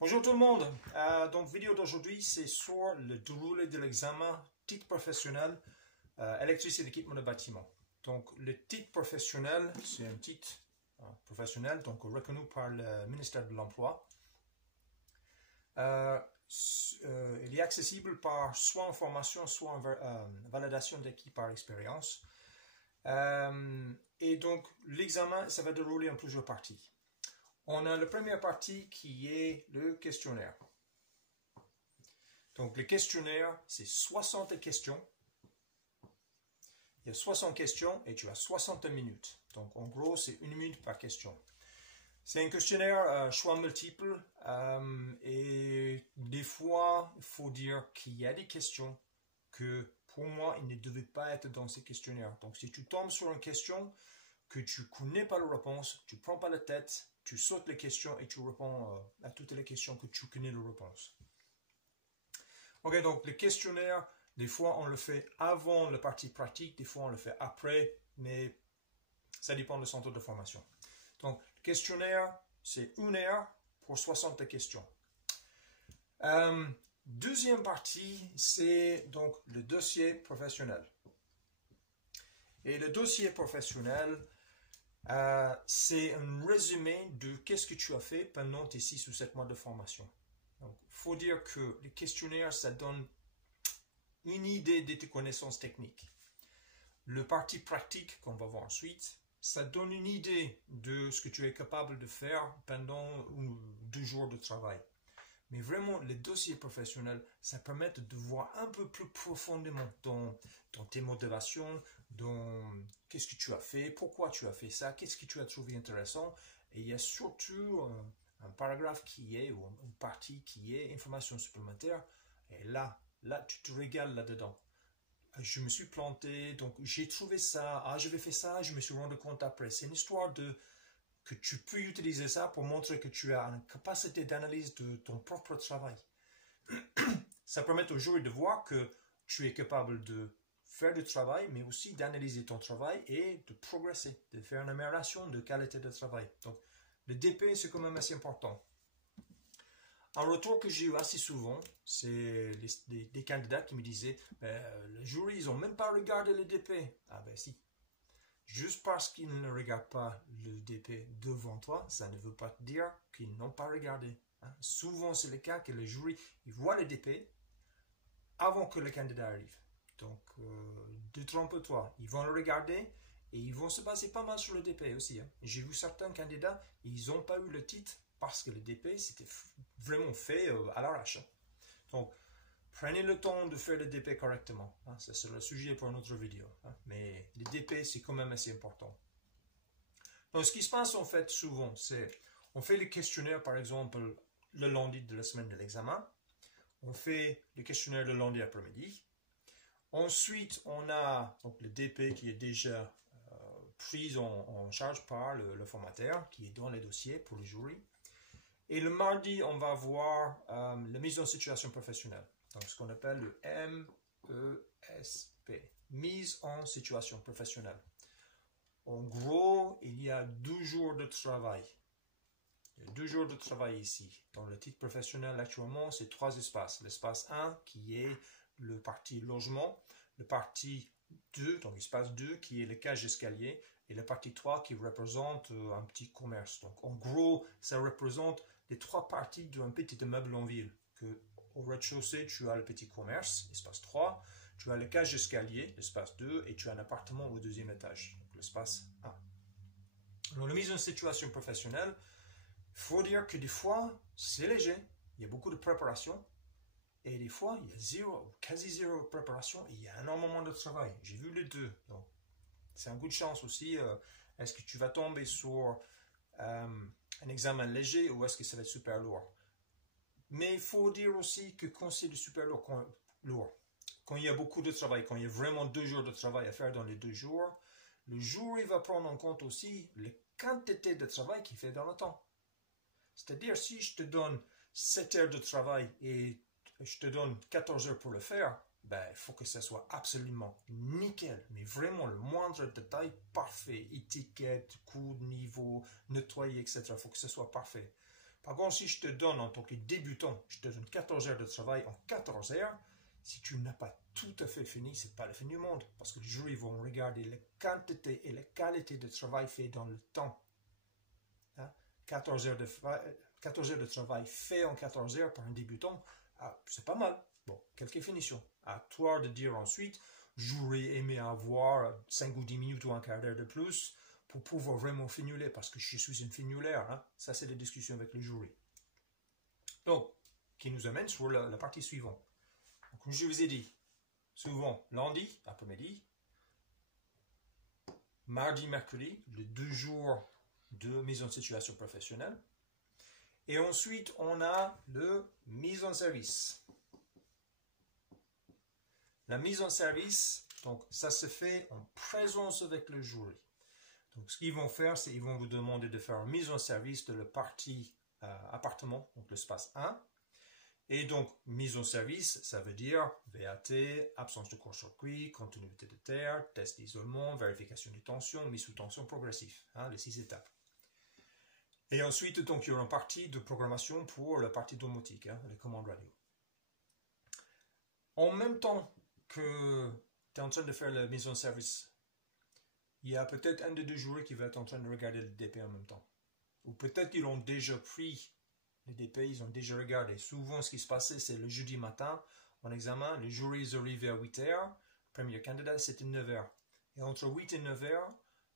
Bonjour tout le monde. Donc, vidéo d'aujourd'hui, c'est sur le déroulé de l'examen titre professionnel électricien d'équipement de bâtiment. Donc, le titre professionnel, c'est un titre professionnel donc reconnu par le ministère de l'Emploi. Il est accessible par soit en formation, soit en validation d'acquis par expérience. Et donc, l'examen, ça va dérouler en plusieurs parties. On a la première partie qui est le questionnaire. Donc, le questionnaire, c'est 60 questions. Il y a 60 questions et tu as 60 minutes. Donc, en gros, c'est 1 minute par question. C'est un questionnaire choix multiple et des fois, il faut dire qu'il y a des questions que, pour moi, il ne devait pas être dans ces questionnaires. Donc, si tu tombes sur une question que tu ne connais pas la réponse, tu ne prends pas la tête, tu sautes les questions et tu réponds à toutes les questions que tu connais la réponse. Ok, donc le questionnaire, des fois on le fait avant la partie pratique, des fois on le fait après, mais ça dépend du centre de formation. Donc le questionnaire, c'est 1 heure pour 60 questions. Deuxième partie, c'est donc le dossier professionnel. Et le dossier professionnel, c'est un résumé de qu'est-ce que tu as fait pendant tes 6 ou 7 mois de formation. Donc, il faut dire que le questionnaire, ça donne une idée de tes connaissances techniques. Le parti pratique qu'on va voir ensuite, ça donne une idée de ce que tu es capable de faire pendant 2 jours de travail. Mais vraiment, le dossier professionnel, ça permet de voir un peu plus profondément dans tes motivations, dans qu'est-ce que tu as fait, pourquoi tu as fait ça, qu'est-ce que tu as trouvé intéressant. Et il y a surtout un paragraphe qui est, ou une partie qui est information supplémentaire. Et là, tu te régales là-dedans. Je me suis planté, donc j'ai trouvé ça, j'avais fait ça, je me suis rendu compte après. C'est une histoire que tu peux utiliser ça pour montrer que tu as une capacité d'analyse de ton propre travail. Ça permet au jury de voir que tu es capable de faire du travail, mais aussi d'analyser ton travail et de progresser, de faire une amélioration de qualité de travail. Donc, le DP, c'est quand même assez important. Un retour que j'ai eu assez souvent, c'est des candidats qui me disaient le jury, ils n'ont même pas regardé le DP. Ah ben si. Juste parce qu'ils ne regardent pas le DP devant toi, ça ne veut pas dire qu'ils n'ont pas regardé. Souvent, c'est le cas que le jury il voit le DP avant que le candidat arrive. Donc, détrompe-toi. Ils vont le regarder et ils vont se baser pas mal sur le DP aussi. J'ai vu certains candidats, ils n'ont pas eu le titre parce que le DP, c'était vraiment fait à l'arrache. Donc, prenez le temps de faire le DP correctement. Ça sera le sujet pour une autre vidéo. Mais le DP, c'est quand même assez important. Donc, ce qui se passe en fait souvent, c'est on fait le questionnaire, par exemple, le lundi de la semaine de l'examen. On fait le questionnaire le lundi après-midi. Ensuite, on a donc, le DP qui est déjà pris en charge par le formateur, qui est dans les dossiers pour le jury. Et le mardi, on va voir la mise en situation professionnelle. Donc, ce qu'on appelle le MESP, mise en situation professionnelle. En gros, il y a 2 jours de travail. Il y a 2 jours de travail ici. Dans le titre professionnel, actuellement, c'est 3 espaces. L'espace 1, qui est le parti logement. Le parti 2, donc espace 2, qui est le cage d'escalier. Et le parti 3, qui représente un petit commerce. Donc, en gros, ça représente les 3 parties d'un petit immeuble en ville. Au rez-de-chaussée, tu as le petit commerce, espace 3. Tu as le cage d'escalier, l'espace 2. Et tu as un appartement au 2e étage, donc l'espace 1. Alors, la mise en situation professionnelle, il faut dire que des fois, c'est léger. Il y a beaucoup de préparation. Et des fois, il y a quasi zéro préparation et il y a énormément de travail. J'ai vu les deux. Donc, c'est un coup de chance aussi. Est-ce que tu vas tomber sur un examen léger ou est-ce que ça va être super lourd? Mais il faut dire aussi que quand c'est du super lourd, quand il y a beaucoup de travail, quand il y a vraiment 2 jours de travail à faire dans les 2 jours, le jury va prendre en compte aussi la quantité de travail qu'il fait dans le temps. C'est-à-dire, si je te donne 7 heures de travail et je te donne 14 heures pour le faire, il faut que ça soit absolument nickel. Mais vraiment, le moindre détail, parfait. Étiquette, coude, niveau, nettoyer, etc. Il faut que ce soit parfait. Par contre, si je te donne en tant que débutant, je te donne 14 heures de travail en 14 heures, si tu n'as pas tout à fait fini, c'est pas la fin du monde. Parce que les jurys vont regarder la quantité et la qualité de travail fait dans le temps. Hein? 14 heures de travail fait en 14 heures par un débutant, c'est pas mal. Bon, quelques définitions. À toi de dire ensuite, j'aurais aimé avoir 5 ou 10 minutes ou un quart d'heure de plus pour pouvoir vraiment finuler, parce que je suis une finulaire. Hein? Ça, c'est la discussion avec le jury. Donc, qui nous amène sur la partie suivante. Donc, comme je vous ai dit, souvent lundi après-midi, mardi, mercredi, les 2 jours de mise en situation professionnelle. Et ensuite, on a le mise en service. La mise en service, donc ça se fait en présence avec le jury. Donc, ce qu'ils vont faire, c'est qu'ils vont vous demander de faire une mise en service de la partie appartement, donc l'espace 1. Et donc, mise en service, ça veut dire VAT, absence de court-circuit, continuité de terre, test d'isolement, vérification des tensions, mise sous tension progressive, hein, les 6 étapes. Et ensuite, donc, il y aura une partie de programmation pour la partie domotique, hein, les commandes radio. En même temps que tu es en train de faire la mise en service, il y a peut-être un des 2 jurys qui va être en train de regarder le DP en même temps. Ou peut-être qu'ils ont déjà pris les DP, ils ont déjà regardé. Souvent, ce qui se passait, c'est le jeudi matin, en examen, les jurys arrivaient à 8h, le premier candidat, c'était 9h. Et entre 8 et 9h,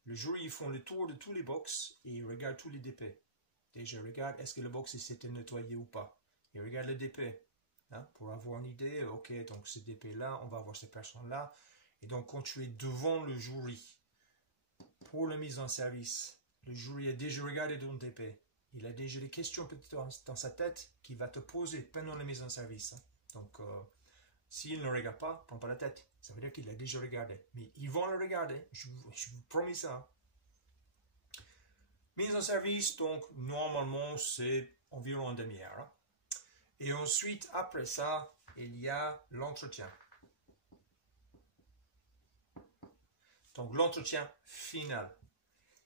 le jury, ils font le tour de tous les box et ils regardent tous les DP. Déjà, ils regardent est-ce que le box s'était nettoyé ou pas. Ils regardent le DP, hein, pour avoir une idée. Ok, donc ce DP-là, on va avoir ces personnes-là. Et donc, quand tu es devant le jury pour la mise en service, le jury a déjà regardé ton DP. Il a déjà des questions peut-être dans sa tête qu'il va te poser pendant la mise en service. Donc, s'il ne le regarde pas, prends pas la tête. Ça veut dire qu'il l'a déjà regardé. Mais ils vont le regarder. Je vous promets ça. Mise en service, donc, normalement, c'est environ une demi-heure. Hein. Et ensuite, après ça, il y a l'entretien. Donc, l'entretien final.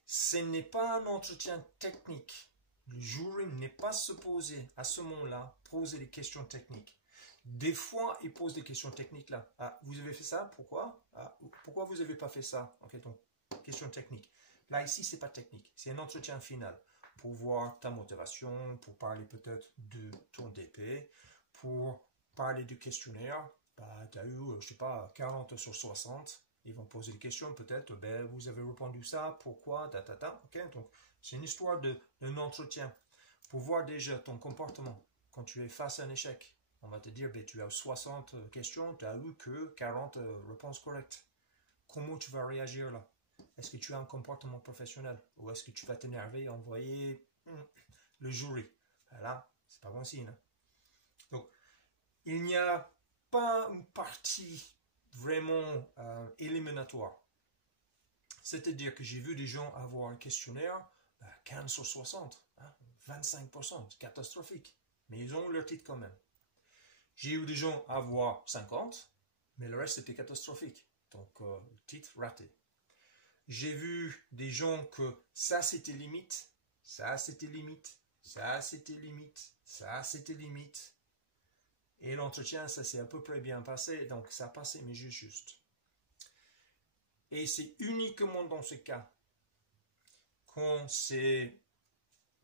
Ce n'est pas un entretien technique. Le jury n'est pas supposé, à ce moment-là, poser des questions techniques. Des fois, il pose des questions techniques là. Ah, vous avez fait ça? Pourquoi? Pourquoi vous n'avez pas fait ça? Ok, donc, question technique. Là, ici, ce n'est pas technique. C'est un entretien final pour voir ta motivation, pour parler peut-être de ton DP, pour parler du questionnaire. Bah, tu as eu, je ne sais pas, 40 sur 60. Ils vont poser des questions, peut-être, ben, vous avez répondu ça, pourquoi, ok, donc c'est une histoire d'un entretien pour voir déjà ton comportement quand tu es face à un échec. On va te dire, ben, tu as 60 questions, tu as eu que 40 réponses correctes. Comment tu vas réagir là? Est-ce que tu as un comportement professionnel ou est-ce que tu vas t'énerver et envoyer le jury? Là, c'est pas bon signe. Hein? Donc, il n'y a pas une partie vraiment éliminatoire. C'est-à-dire que j'ai vu des gens avoir un questionnaire 15 sur 60, hein, 25%, c'est catastrophique. Mais ils ont leur titre quand même. J'ai eu des gens avoir 50, mais le reste c'était catastrophique. Donc, titre raté. J'ai vu des gens que ça c'était limite, ça c'était limite, ça c'était limite, ça c'était limite. Et l'entretien, ça s'est à peu près bien passé, donc ça a passé, mais juste. Et c'est uniquement dans ce cas, quand c'est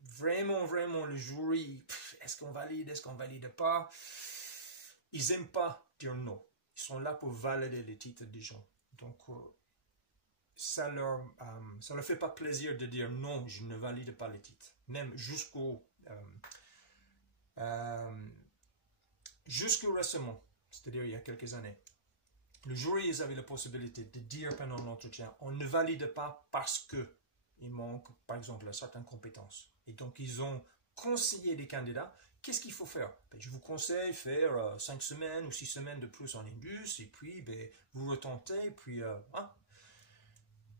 vraiment le jury, est-ce qu'on valide pas, ils n'aiment pas dire non. Ils sont là pour valider les titres des gens. Donc, ça leur fait pas plaisir de dire non, je ne valide pas les titres. Même jusqu'au récemment, c'est-à-dire il y a quelques années, le jury, ils avaient la possibilité de dire pendant l'entretien, on ne valide pas parce que il manque, par exemple, certaines compétences. Et donc, ils ont conseillé des candidats, qu'est-ce qu'il faut faire? Ben, je vous conseille faire 5 semaines ou 6 semaines de plus en Indus, et puis ben, vous retentez, puis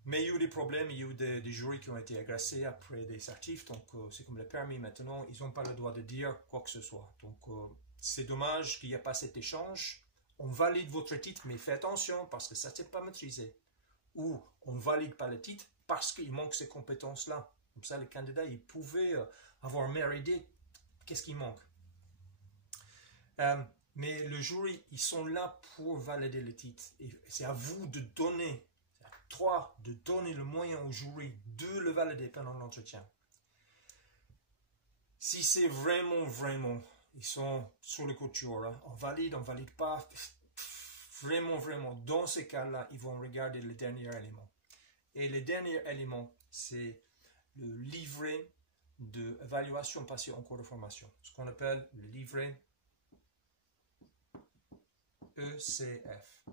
mais il y a eu des problèmes, il y a eu des jurys qui ont été agressés après des certifs, donc c'est comme le permis maintenant, ils n'ont pas le droit de dire quoi que ce soit. Donc c'est dommage qu'il n'y ait pas cet échange. On valide votre titre, mais faites attention parce que ça n'est pas maîtrisé. Ou on ne valide pas le titre parce qu'il manque ces compétences-là. Comme ça, les candidats, ils pouvaient avoir mérité qu'est-ce qui manque. Mais le jury, ils sont là pour valider le titre. Et c'est à vous de donner, c'est à toi de donner le moyen au jury de le valider pendant l'entretien. Si c'est vraiment, ils sont sur le couture, hein, on valide pas, vraiment, dans ces cas-là, ils vont regarder le dernier élément. Et le dernier élément, c'est le livret d'évaluation passée en cours de formation, ce qu'on appelle le livret ECF.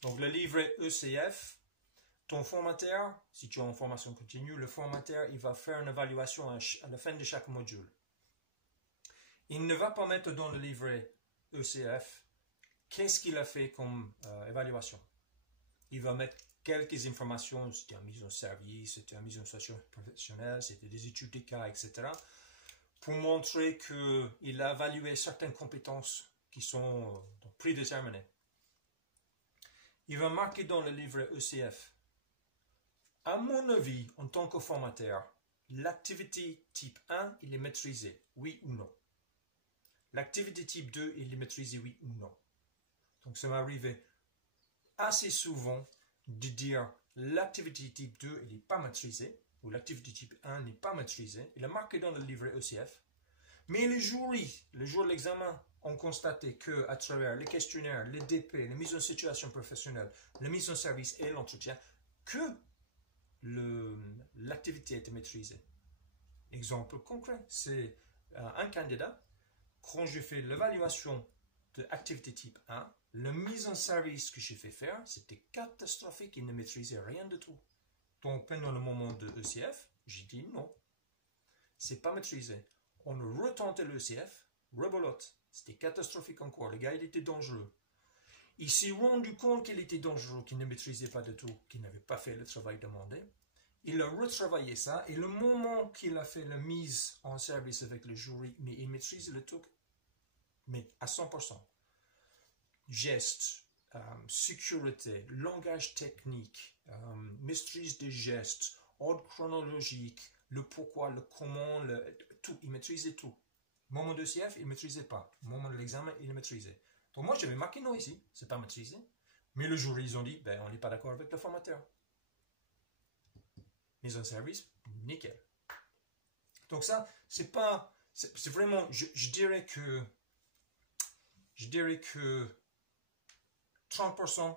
Donc le livret ECF, ton formateur, si tu es en formation continue, le formateur, il va faire une évaluation à la fin de chaque module. Il ne va pas mettre dans le livret ECF qu'est-ce qu'il a fait comme évaluation. Il va mettre quelques informations, c'était une mise en service, c'était une mise en situation professionnelle, c'était des études des cas, etc. pour montrer qu'il a évalué certaines compétences qui sont prédéterminées. Il va marquer dans le livret ECF. À mon avis, en tant que formateur, l'activité type 1, il est maîtrisé, oui ou non. L'activité type 2, il est maîtrisé, oui ou non. Donc ça m'arrivait assez souvent de dire l'activité type 2, il n'est pas maîtrisé, ou l'activité type 1 n'est pas maîtrisée. Il est marqué dans le livret ECF. Mais les jurys, le jour de l'examen, ont constaté qu'à travers les questionnaires, les DP, les mises en situation professionnelle, la mise en service et l'entretien, que l'activité était maîtrisée. Exemple concret, c'est un candidat, quand j'ai fait l'évaluation de l'activité type 1, la mise en service que j'ai fait faire, c'était catastrophique, il ne maîtrisait rien de tout. Donc pendant le moment de ECF, j'ai dit non, c'est pas maîtrisé. On retentait l'ECF, rebolote, c'était catastrophique encore, le gars il était dangereux. Il s'est rendu compte qu'il était dangereux, qu'il ne maîtrisait pas de tout, qu'il n'avait pas fait le travail demandé. Il a retravaillé ça, et le moment qu'il a fait la mise en service avec le jury, mais il maîtrise le truc, mais à 100%. Gestes, sécurité, langage technique, maîtrise des gestes, ordre chronologique, le pourquoi, le comment, tout, il maîtrisait tout. Moment de CF, il ne maîtrisait pas. Moment de l'examen, il maîtrisait. Donc moi, j'avais marqué non ici, c'est pas maîtrisé. Mais le jury, ils ont dit, ben, on n'est pas d'accord avec le formateur. Mise en service, nickel. Donc ça, c'est pas, c'est vraiment, je dirais que 30%,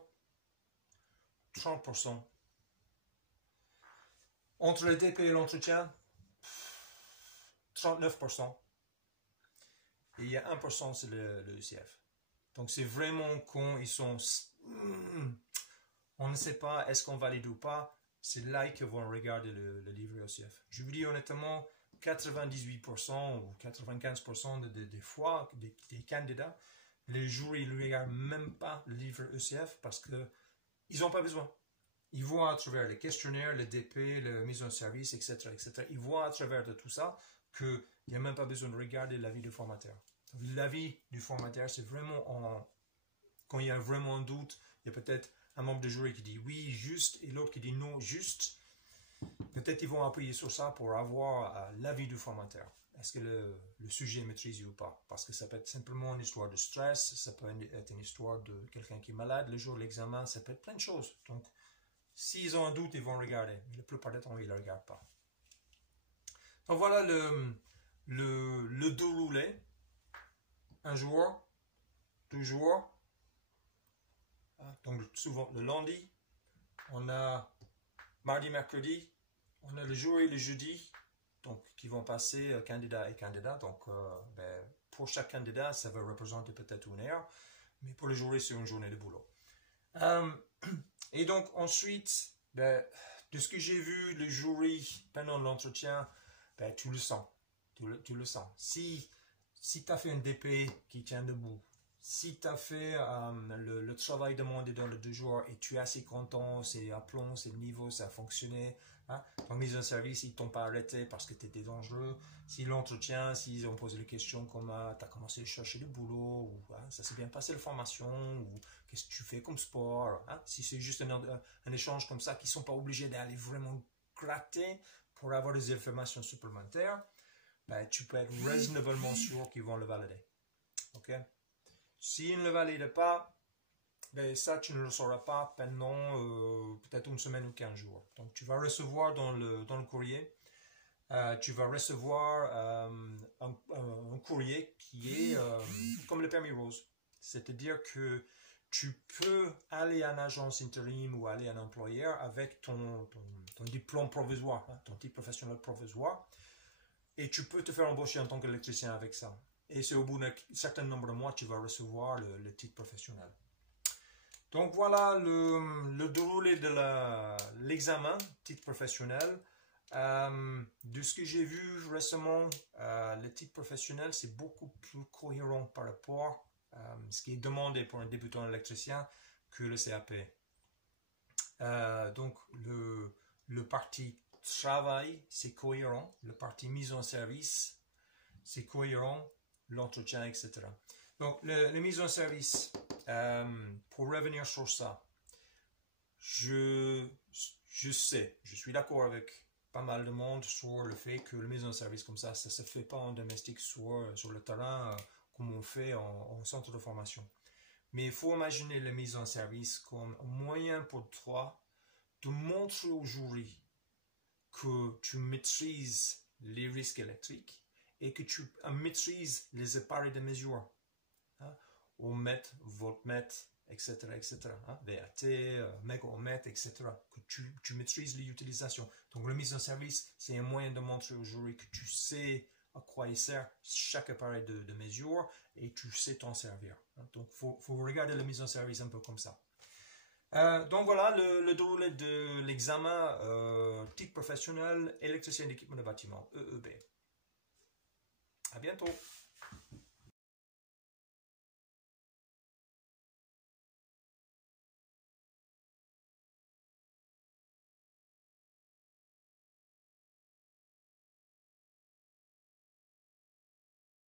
entre le DP et l'entretien, 39%. Et il y a 1%, c'est le ECF. Donc c'est vraiment quand ils sont, on ne sait pas, est-ce qu'on valide ou pas, c'est là qu'ils vont regarder le livret ECF. Je vous dis honnêtement, 98% ou 95% des fois, des candidats, les jurys ne regardent même pas le livre ECF parce qu'ils n'ont pas besoin. Ils voient à travers les questionnaires, les DP, la mise en service, etc., etc. Ils voient à travers de tout ça qu'il n'y a même pas besoin de regarder l'avis du formateur. L'avis du formateur, c'est vraiment quand il y a vraiment un doute, il y a peut-être un membre de jury qui dit oui, juste, et l'autre qui dit non, juste. Peut-être ils vont appuyer sur ça pour avoir l'avis du formateur. Est-ce que le sujet est maîtrisé ou pas? Parce que ça peut être simplement une histoire de stress, ça peut être une histoire de quelqu'un qui est malade, le jour de l'examen, ça peut être plein de choses. Donc, s'ils ont un doute, ils vont regarder. Mais la plupart du temps, ils ne le regardent pas. Donc voilà le déroulé. Un jour, 2 jours. Donc souvent le lundi, on a mardi, mercredi, on a le jury le jeudi, donc qui vont passer candidat et candidat. Donc pour chaque candidat, ça va représenter peut-être une heure, mais pour le jury, c'est une journée de boulot. Et donc ensuite, de ce que j'ai vu, le jury pendant l'entretien, tu le sens. Tu le sens. Si tu as fait un DP qui tient debout, si tu as fait le travail demandé dans les 2 jours et tu es assez content, c'est à plomb, c'est le niveau, ça a fonctionné, hein, ton mise en service, ils ne t'ont pas arrêté parce que tu étais dangereux. Si l'entretien, s'ils ont posé les questions comme tu as commencé à chercher du boulot, ou ça s'est bien passé la formation, ou qu'est-ce que tu fais comme sport, hein, si c'est juste un échange comme ça, qu'ils ne sont pas obligés d'aller vraiment gratter pour avoir des informations supplémentaires. ben, tu peux être raisonnablement sûr qu'ils vont le valider. Ok? S'ils ne le valident pas, ben, ça, tu ne le sauras pas pendant peut-être une semaine ou 15 jours. Donc, tu vas recevoir dans le courrier, tu vas recevoir un courrier qui est comme le permis rose. C'est-à-dire que tu peux aller à une agence intérim ou aller à un employeur avec ton diplôme provisoire, hein, ton titre professionnel provisoire, et tu peux te faire embaucher en tant qu'électricien avec ça. Et c'est au bout d'un certain nombre de mois que tu vas recevoir le titre professionnel. Donc voilà le déroulé de l'examen titre professionnel. De ce que j'ai vu récemment, le titre professionnel, c'est beaucoup plus cohérent par rapport à ce qui est demandé pour un débutant électricien que le CAP. Donc le parti travail, c'est cohérent. Le parti mise en service, c'est cohérent. L'entretien, etc. Donc, la mise en service, pour revenir sur ça, je sais, je suis d'accord avec pas mal de monde sur le fait que la mise en service comme ça ne se fait pas en domestique sur le terrain comme on fait en centre de formation. Mais il faut imaginer la mise en service comme un moyen pour toi de montrer au jury que tu maîtrises les risques électriques et que tu maîtrises les appareils de mesure, hein, ohmmètre, voltmètre, etc., etc., hein, VAT, mégaohmètre, etc., que tu maîtrises les utilisations. Donc la mise en service, c'est un moyen de montrer au jury que tu sais à quoi il sert chaque appareil de mesure et tu sais t'en servir. Hein. Donc faut regarder la mise en service un peu comme ça. Donc voilà le déroulé de l'examen titre professionnel électricien d'équipement de bâtiment, EEB. À bientôt.